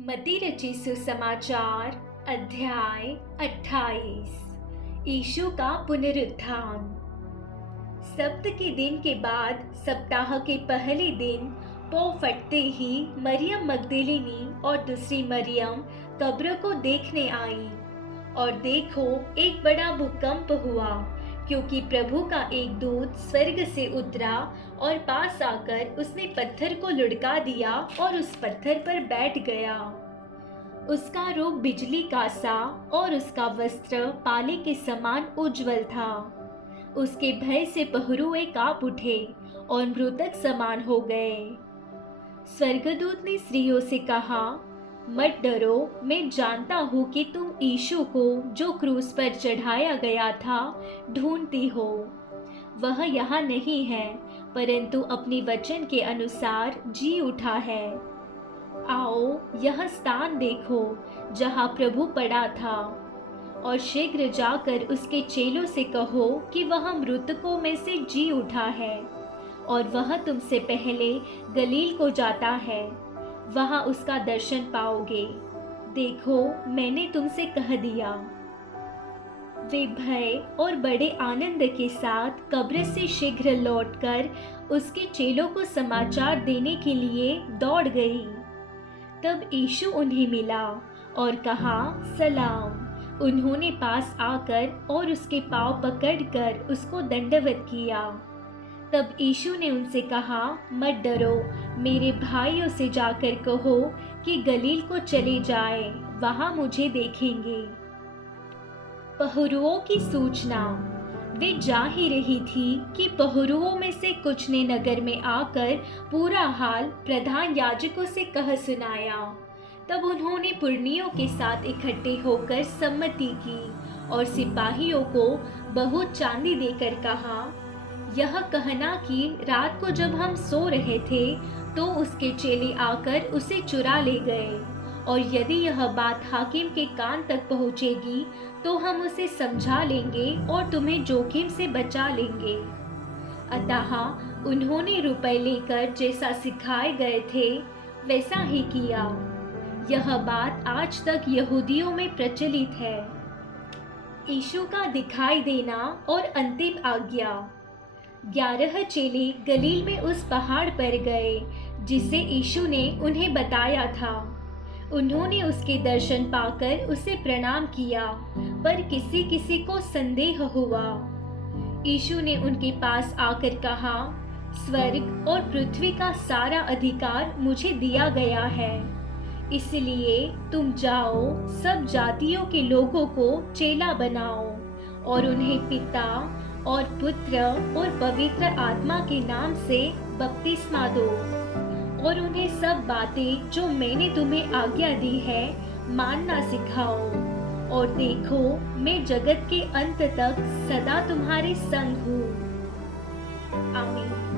मती रची सुसमाचार अध्याय 28। यीशु का पुनरुत्थान। सब्त के दिन के बाद सप्ताह के पहले दिन पौ फटते ही मरियम मगदलिनी और दूसरी मरियम कब्र को देखने आई। और देखो, एक बड़ा भूकंप हुआ, क्योंकि प्रभु का एक दूत स्वर्ग से उतरा और पास आकर उसने पत्थर को लुढ़का दिया और उस पत्थर पर बैठ गया। उसका रूप बिजली का सा और उसका वस्त्र पाले के समान उज्ज्वल था। उसके भय से पहरुए कांप उठे और मृतक समान हो गए। स्वर्गदूत ने स्त्रियों से कहा, मत डरो, मैं जानता हूँ कि तुम यीशु को जो क्रूस पर चढ़ाया गया था ढूंढती हो। वह यहाँ नहीं है, परंतु अपने वचन के अनुसार जी उठा है। आओ, यह स्थान देखो जहाँ प्रभु पड़ा था, और शीघ्र जाकर उसके चेलों से कहो कि वह मृतकों में से जी उठा है, और वह तुमसे पहले गलील को जाता है। वहाँ उसका दर्शन पाओगे। देखो, मैंने तुमसे कह दिया। वे भय और बड़े आनंद के साथ कब्र से शीघ्र लौटकर उसके चेलों को समाचार देने के लिए दौड़ गई। तब यीशु उन्हें मिला और कहा, सलाम। उन्होंने पास आकर और उसके पांव पकड़कर उसको दंडवत किया। तब यीशु ने उनसे कहा, मत डरो, मेरे भाइयों से जाकर कहो कि गलील को चले जाए, वहां मुझे देखेंगे। पहरुओं की सूचना। वे जा ही रही थी कि पहरुओं में से कुछ ने नगर में आकर पूरा हाल प्रधान याजकों से कह सुनाया। तब उन्होंने पुरनियों के साथ इकट्ठे होकर सम्मति की और सिपाहियों को बहुत चांदी देकर कहा, यह कहना कि रात को जब हम सो रहे थे तो उसके चेले आकर उसे चुरा ले गए, और यदि यह बात हाकिम के कान तक पहुंचेगी तो हम उसे समझा लेंगे और तुम्हें जोखिम से बचा लेंगे। अतः उन्होंने रुपए लेकर जैसा सिखाए गए थे वैसा ही किया। यह बात आज तक यहूदियों में प्रचलित है। यीशु का दिखाई देना और अंतिम आज्ञा। 11 चेले गलील में उस पहाड़ पर गए जिसे यीशु ने उन्हें बताया था। उन्होंने उसके दर्शन पाकर उसे प्रणाम किया, पर किसी किसी को संदेह हुआ। यीशु ने उनके पास आकर कहा, स्वर्ग और पृथ्वी का सारा अधिकार मुझे दिया गया है, इसलिए तुम जाओ, सब जातियों के लोगों को चेला बनाओ और उन्हें पिता और पुत्र और पवित्र आत्मा के नाम से बपतिस्मा दो, और उन्हें सब बातें जो मैंने तुम्हें आज्ञा दी है मानना सिखाओ। और देखो, मैं जगत के अंत तक सदा तुम्हारे संग हूँ। आमीन।